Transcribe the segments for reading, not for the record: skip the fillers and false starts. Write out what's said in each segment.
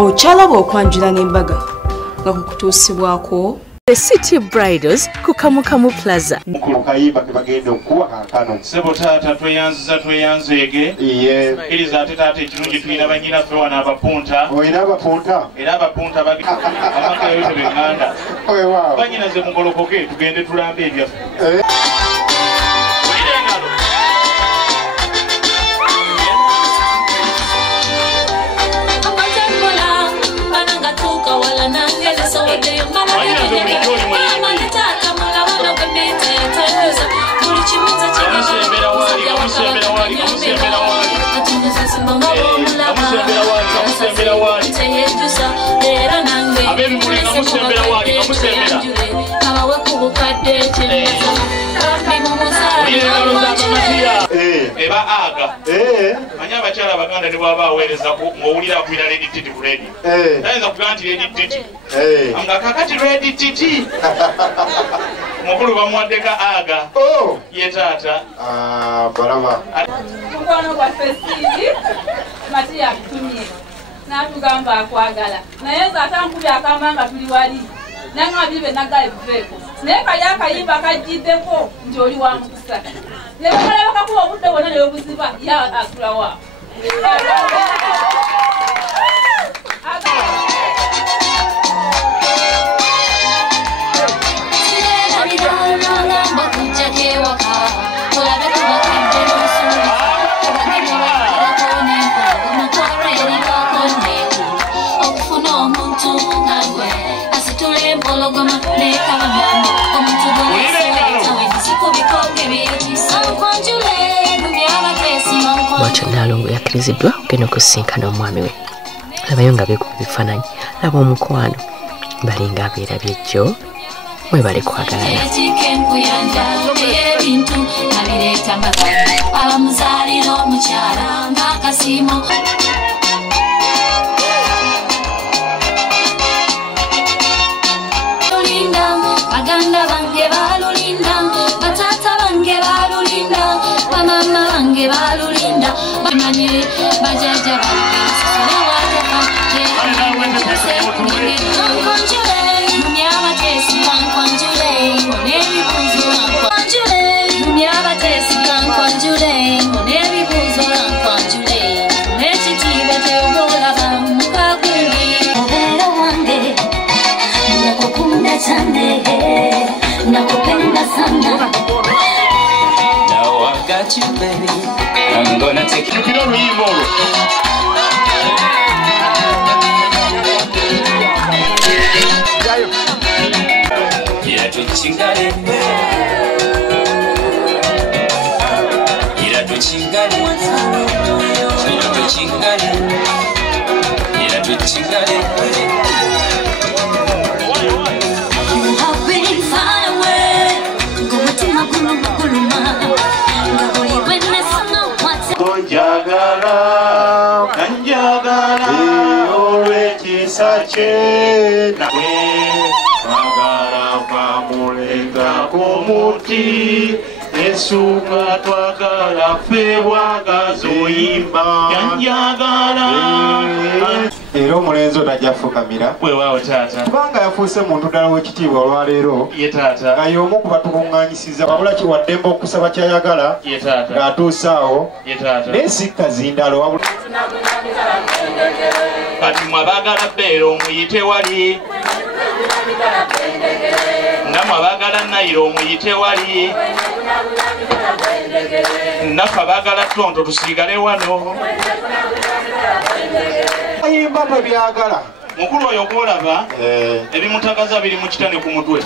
Ochalaba okwanjula n'embaga nga kukutuusibwako The City Bridals ku Kamukamu Plaza. Mukulu kayimba kebagenda okuwa kaakano. Sebo taata tweyanzeege. Iye. Kkiriza ate taata ekirungi tulina bannyina ffe wano abapunta. Olina abapunta? Era abapunta amaka eyo tebenganda. Bannyina ze mugolokoke tugende tulambe ebyaffe. Eba aga. Manya abakyala Baganda ne bwaba aweereza ku muwulira ku Lady Titi ku radio. Tayinza kugaa nti Lady Titi. Nga kakati Lady Titi. Mukulu bamuwaddeka aga. Ye taata. Balaba. Mukwano gwa Fesidi Mathias tumye. N'atugamba akwagala. Naye nze atankubye akamba nga tuli wali. Nanga bibe nagaye biveko. Naye kali akayimba kajiddeko nti oli wa mukisa. Ne bakalaba kakuba obudde bwonna ne buziba ya asulawa. Nalongo yakirizibwa okugenda okusinkana omwami we. Labayo nga beekuba ebifaananyi laba omukwano balinga abeera byejjo mwe bali kwagalana. Abamuzaalira omukyala ng'akasiimo Baganda bange balulinda, batata bange balulinda, bamama bange balulinda, bamanyi bajaja bange sasula watafa, nkwanjule, mumyabatesi nkwanjule, onebibuzo nkwanjule, mumyabatesi nkwanjule, onebibuzo nkwanjule, n'ekitiibwa tebolaba mukagundi, obeera wange, nakukunda cyane. Now I got you, baby. I'm gonna take you. You don't hear more. Njagala, njagala, olw'ekisa kye twagala kwamuleka kumuti esuka twagala ffe bwagazi oyimba njagala. Era omulenzi ono ajja afukamira weewaawe taata kubanga yafuuse muntu ddala w'ekitiibwa olwaleero ye taata nga y'omu ku batukuŋŋaanyisiza wabula kiwaddemba okusaba kyayagala ye taata ng'atuuse awo ye taata naye si kazindalo wabula kati mmwe abaagala bbeera omuyite wali nga mmwe abaagala nayiro omuyite wali naffe abaagala ttonto tusigale wano ayimba tabyagala mukulu oyo gwolaba ebimutagaza biri mu kitane ku mutwe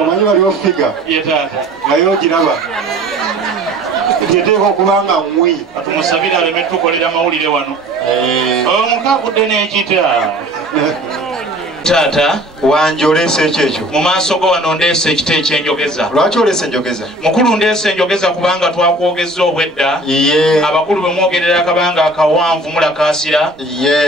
omanyi waliwo figa ye taata naye ogiraba eteeka okuba nga mmwi katumusabire aleme tukolera mawulire wano omukakudde n'ekita taata wanje oleese ekyo mu maaso go wano ndeese ekita ekyenjogeza. Lwaki oleese enjogeza? Mukulu ndeese enjogeza kubanga twakwogeza obwedda abakulu bwe mwogerera akabanga akawanvu mulakaasira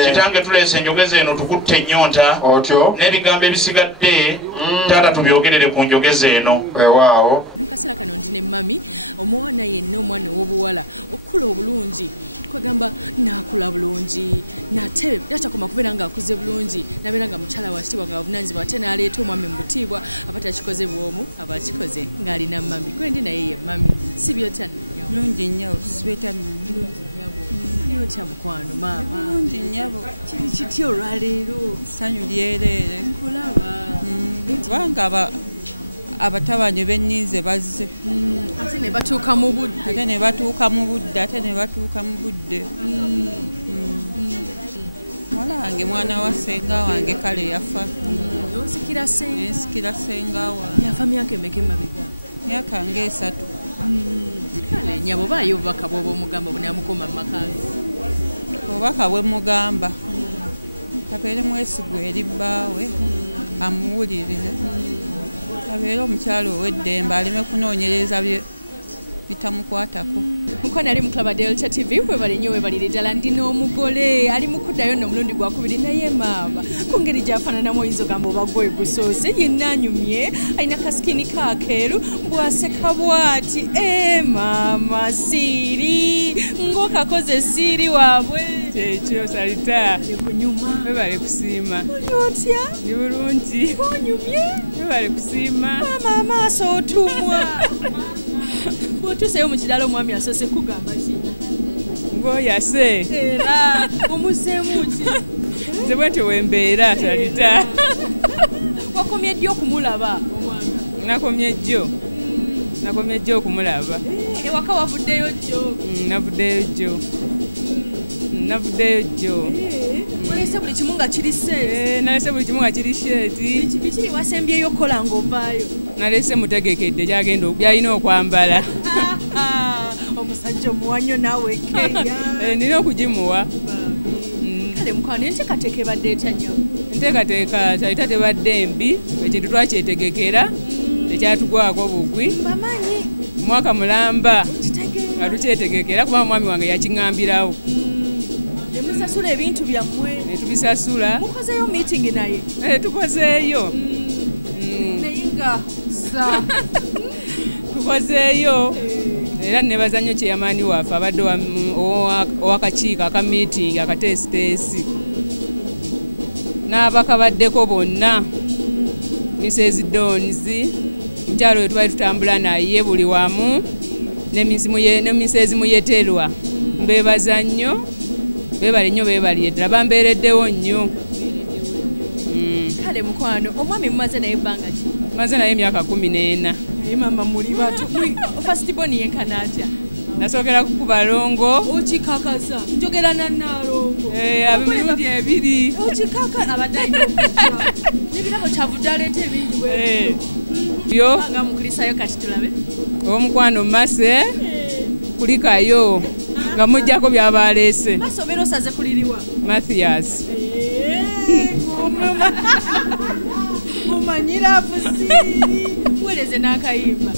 kitange tuleese enjogeza eno tukutte ennyonta otyo n'ebigambo ebisigadde taata tubyogerere ku njogeza eno weewaawo mukasera kano ndine mami omwana yenna omwana ow'obuwala okukula obulungi kwegamba nakula bulungi nate yatakoma kubeera nga akuze bulungi nabeera nga mukyala wakitiibwa nga bavunanyizibwa ate n'aleeta omwami mu butiibwa abatakikoze bwomu abakikoze ng'alina mami gwendi naye ye mami si byotya nnyo bulungi nnyo sibyotya nnyo otya mukwano maama bulungi nnyabo kiri kitya olwaleero ssanyu lyereere nkulaba kubanga abatabanyi bennize bazze ate ne batuuka mu budde ate ne batuuka mu budde mwana wange mwana wa senga wange kale yafa osikira senga wange yafa myaka emeka emabega myaka nga 3 kale nyabo baayo obubaka bwoba omugamba bunamukoma mu makange obubaka bwe mugamba kabeere mwesigwa eri bbaawe amuwulirire abeere omukyalo ow'eddembe aleme kunoonyereza bitamukwatako mukwano ali mukulaba Delta TV webali nnyo webalire ddala ndi n'omugole ali mu kuddayo nno omulundi gwakubiri naye maama ku ngeri gy'afaananamu oyinza ogamba oba gwe gusoose yenna anyumye alina kasikini kakeeru bw'aseka bw'ati maama siiri ng'okakoze siiri waabwe kyekyo salita kunyuma webale kusiima otya ni bulungi onyumye webale kusiima maama amaaso otumwa bw'otuuseyo mu kirala omwami asoose kugamba ki ng'oyase era omuzeemu ki nze bwe nti wembeera salita wakomye ddi okumulaba omwami nakomye jjo okumulaba ewaka wavuddeyo jjo navuddeyo jjo olese buli kimu nga kiri seeti nalese buli kimu nga kiri sheeti biki wasembyeyo okukola ng'ovaayo nalese mutegekedde byalina okwambala omusajja omuwa nnyo naawe ekeya nina okugimuwa kale mukwano enteekateeka ebadde etya nnyo enteekateeka salita tebadde mbi ekintu twakyetegekera tekyatugwako bugwi bamanyi omwaka mulamba nga tukyetegekera kuba omwami wange yakiŋŋambirawo nemusasula ebintu byammwe netubisasula mukozeeyo meeting naye tukozeeyo naye nga sa tukozeeyo era nebaza nnyo kyeyamaani waffe abadde owakakiiko akamiitingi akateesiteesi n'abakabaddeko bonna Mrs. Donzi mukyalo we tubali tutambula naye buli wamu ne Mrs. Muyeterwa mbebaza nnyo bebale nnyo bebalire ddala bambeereddewo nnyo kale mukwano omwami mumaze naye ebbanga ki maze naye emyaka 14 naye mama muli bato first born yenkana atya nasookera ku balongo okikakaza njogera nannaalongo emirundi 2 okikaka abadde alina okujja n'ebirabo kyavudde aleeta ebintu byo nga mukulisayo kati tulabe omukwano mase kulikayo nga mujjako byabaleese masobera osaze kuliriwa Mathias mumanyira busiri muweereze n'akayimba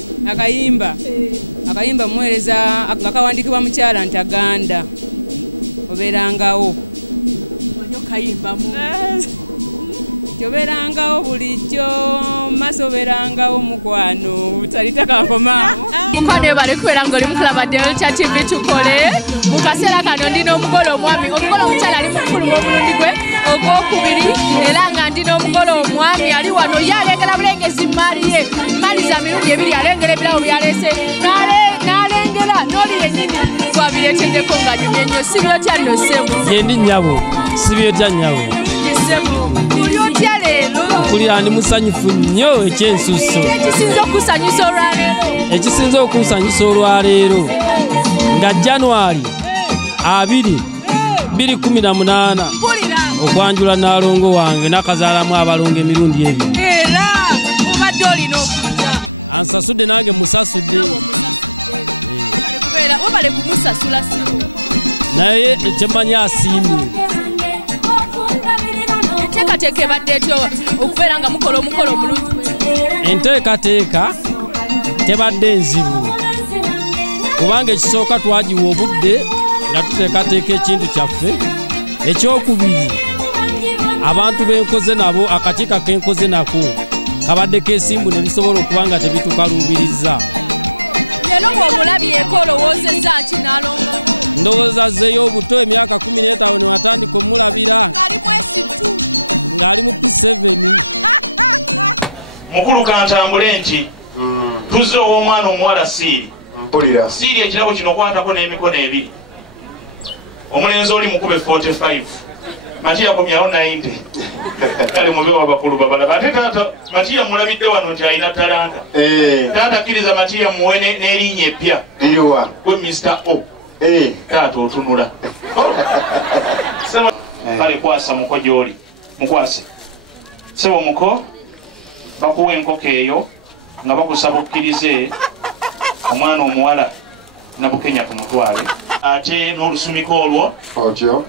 akayimba muweereza nga kawandiikibwa mukyala Ntaganda obeerangawo manyi okayimbamu kyobeerangawo bulijjo maso obeerangawo mukwano salita kankomaawo mukwano ebale kubeera nga oli mukulaba Delta TV tukole mu kaseera kano ndina omugole omwami omugole omukyala ali mukufuluma omulundi gwe ogwokubiri era nga ndina omugole omwami ali wano ye alengera bulengezi mali za mirundi 2 alengera ebirabo byaleese n'alengera n'oli yennyini twabireeteddeko nga nyumye nnyo si byotya nno ssebo yendi nnyabo si byotya nnyabo oli otya leero kulira ndi musanyufu nnyo ekyensuso ekisinza okusanyusa olwaleero ekisinza okunsanyusa olwaleero nga January 2018 okwanjula nalongo wange nakazaalamu abalongo emirundi 2 era obadde olina okujja ansasudde nange musasudde wabale kumusasula sibo naye ekyemanyi asiimye enteekateeka ebadde etyo okubeera nga mukola omukolo omulungi enteekateeka tebadde nzibu kubanga ekisooka twagiwa obudde nga tuteekateeka ekintu kyaffe ekyokubiri abantu benkoze nabo akakiiko kenkoze nako kabadde kesimbu ne bisobola okuba nga tebitukaluubiriza. Lero bw'omulabyeko olowoozezza ki Nalongo? Ndowooza azzeeyo obuto emyaka 15 ne watandika omulabira. Ng'ali mwesittu. Ng'ali mu P7. Mukulu kantambule nti tuzze ow'omwana omuwala Siiri. Mpulira. Siiri ekirabo kino kwatako n'emikono ebiri. Omulenzi oli mukube 45. Matiya komyawo 90. Kale mubewa abakulu babalaba. Ate taata Matiya mulabidde wano nti alina talanta. Taata akkiriza Matiya muwe n'erinnya eppya. Liriwa. Gwe Mr. O. Taata otunula. Kale kwasa muko gy'oli. Mukwase. Sebo muko bakuwa enkoko eyo nga bakusaba okkirize omwana omuwala Nabukenya tumutwale. Ate n'olusumiko olwo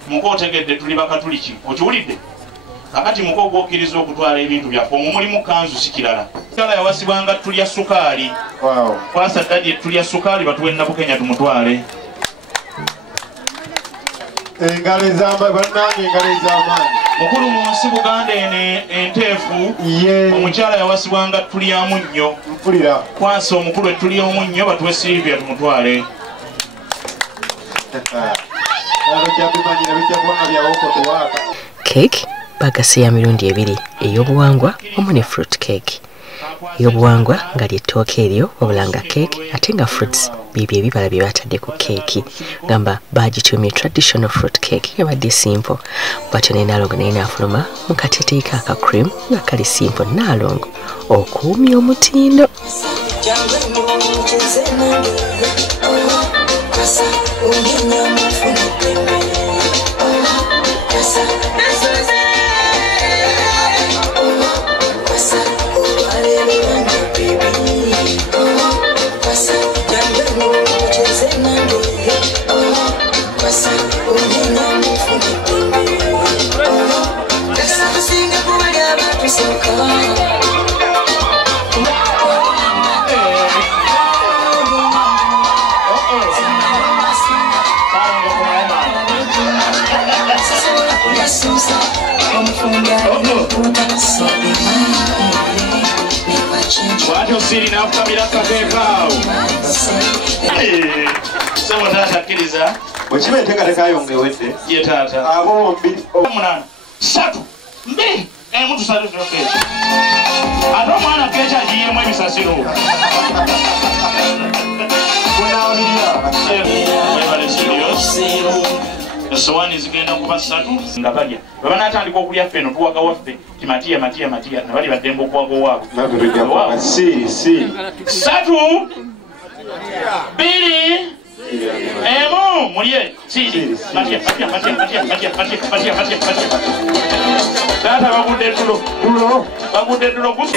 muko otegedde tuli bakatuliki okiwulidde kakati muko gwokkiriza okutwala ebintu byaffe omwo mulimu kanzu si kirala kala yawasibwanga tulya sukaali kwasa ddadi etulya sukaali batuwe Nabukenya tumutwale. Engalo ez'amaanyi. Mukulu mu nsi Buganda enteefu omukyala yawasibwanga tulyamu nnyo. Mpulira. Kwasa omukulu etulyamu nnyo batuwe Silvia tumutwale. Cake bagasi ya mirundi ebiri ey'obuwangwa wamu ne fruit cake. Ey'obuwangwa nga ly'ettooke eryo wabulanga cake ate nga fruits bibyo ebibala bye batadde ku keeki gamba bagitumye traditional fruit cake yabadde simple bwatyo ne Nalongo naye n'afuluma mu kateeteeka aka cream nga kali simple. Nalongo okuumya omutindo. Watyo Siiri n'afukamira akakeekaawo. Sebo taata akkiriza. Bwe kiba enteekateeka yongewedde. Ye taata. Abo bombiri. 8 3 2 1 tusatu keeki. Ate omwana keeki agiyeemu ebisasiro. Kunaabirira. Mwebale serious. Essowaani zigenda kuba 3 nga balya. Bwe banaatandika okulya ffeno tuwaga waffe ti Matiya na bali baddembe okuwaga owaabwe. Naffe tujja kuwaga Siiri. 3 2 1 mulye Siiri. Matiya. Taata bagudde ddulo. Bagudde ddulo gusa.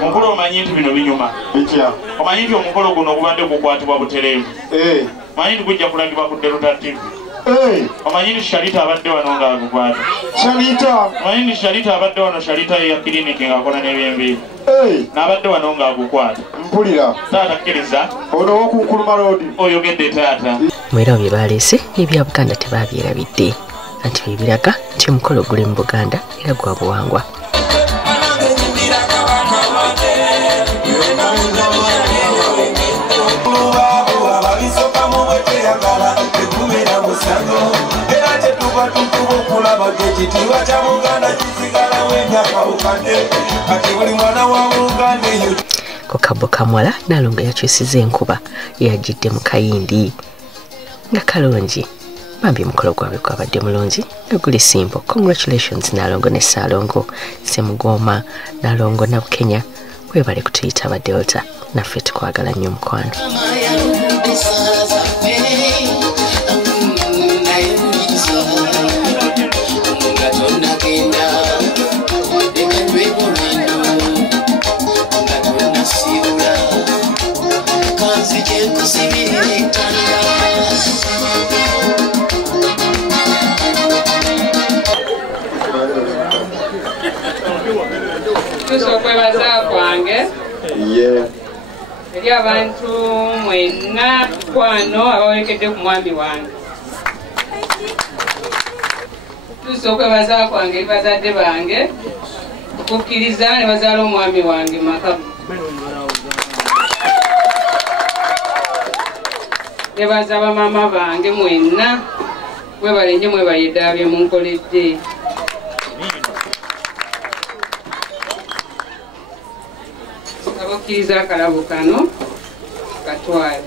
Mukulu omanyi nti bino binyuma. Bitya. Omanyi nti omukolo guno gubadde gukwatibwa butereevu. Omanyi nti gujja kulagibwa ku Delta TV. Omanyi nti Sharita abadde wano ng'agukwata. Sharita. Omanyi nti Sharita abadde wano SHARITA'SSSHOW ng'akola n'eby'enviiri. N'abadde wano ng'agukwata. Mpulira. Taata kkiriza. Ono w'okunkuluma road. Oyogedde taata. Mu era bye baleese ebya Buganda tebabyerabidde anti bibiraga nti omukolo guli mu Buganda era gwa buwangwa. Ku kabbo kamwala Nalongo yakyusiza enkuba yagidde mu kayindi nga kalungi. Bambi omukolo gwabwe gwabadde mulungi nga guli simple. Congratulations Nalongo ne Ssalongo Semugoma Nalongo Nabukenya webale kutuyita aba Delta naffe tukwagala nnyo mukwano. Tusokwebaza kwange eri abantu mwenna kwano abawerekedde ku mwami wange tuso okwebaza kwange eri bazadde bange okukkiriza ne bazaala omwami wange maka nebaza bamama bange mwenna mwebale nnyo mwebale ddala bye munkoledde abakkiriza akalabo kano katwale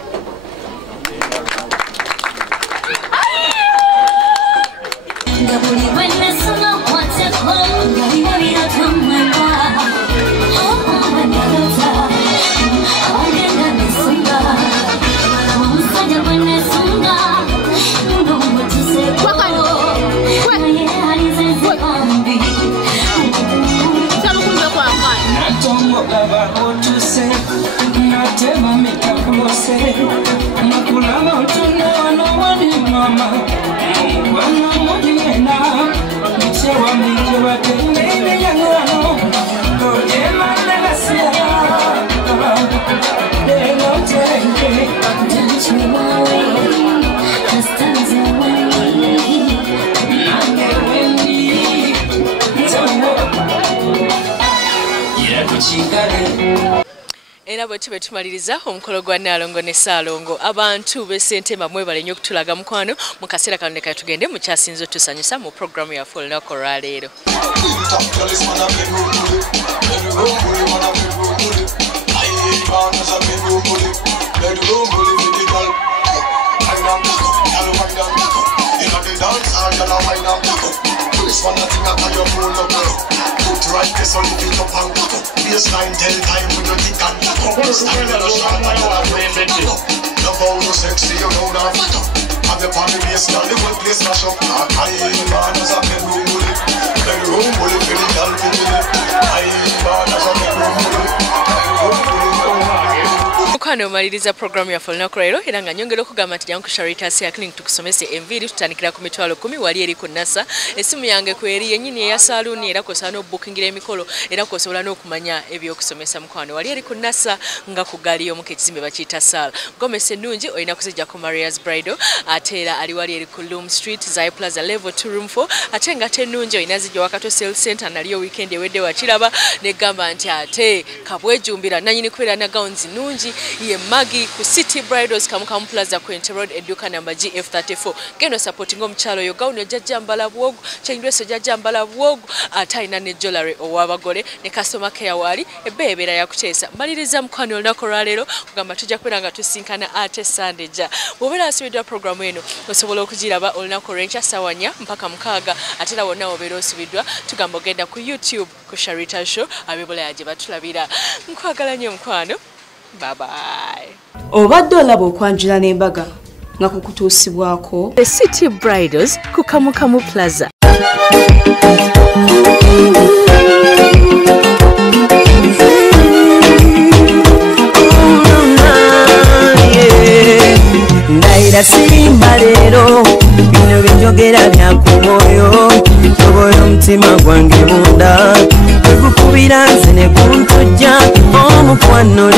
era bwe tube tumaliriza omukolo gwa Nnaalongo ne Ssaalongo abantu b'Essentema mwebale nnyo okutulaga mukwano mu kaseera kano ne katugende mu kyasinze otusanyusa mu programu yaffe olunaku olwaleero. Right, this one move it up and cut up. Baseline 10 times when you tick and cut up. Stand in the shot and you are playing it. Love how you sexy, you know now fat up. Have your family baseline, the whole place mash up. I man as a bedroom bully. Bedroom bully, pretty girl, pretty lip. I man as a bedroom bully. Bedroom bully, mukwano omaliriza programu yaffe olunaku leero era nga nyongera okugamba nti jangu ku Sharitah's Clinic tukusomese enviiri tutandikira ku mitwalo 10 wali eri ku Nasa esimu yange kweri yennyini eya saluuni era kosobola n'okubukingira emikolo era kosobola n'okumanya ebyokusomesa mukwano wali eri ku Nasa nga ku gaali y'omu kekizimbe bakiyita Sala Gomesi ennungi olina kuzijja ku Maria's Bridal ate era ali wali eri ku Loom Street Zai Plaza level 2 room 4 ate nga ennungi olina zijja Wakato Sale Center naliyo weekend ewedde wakiraba negamba nti ate kabwejumbira nanyini kubeera na gowns nnungi ye Magi ku City Bridals Kamukamu Plaza Quinte Road eduka namba GF34 geno supporting omukyalo yo gawuno jajjambala bwogu kyengreso jajjambala bwogu ataina ne jewelry owabagole ne customer care wali ebbeebera yakuteesa maliriza mukwano olunaku lwaleero kugamba tujja kubeera nga tusinkana ate Sunday ja bw'obeera asubidwa programu eno osobola okugiraba olunaku lw'enkya ssaawa 4 mpaka 6 ate era wonna obeera osibiddwa tugamba ogenda ku YouTube ku Sharita Show ab'ebulaya gye batulabira nkwagala nnyo mukwano. Bye bye. Obadde olaba okwanjula n'embaga nga kukutuusibwako The City Bridals ku Kamukamu Plaza. Ndaira simba leero bino by'enjogera bya ku mwoyo tobola omutima gwange munda tegukubira nze ne kuntujja omukwano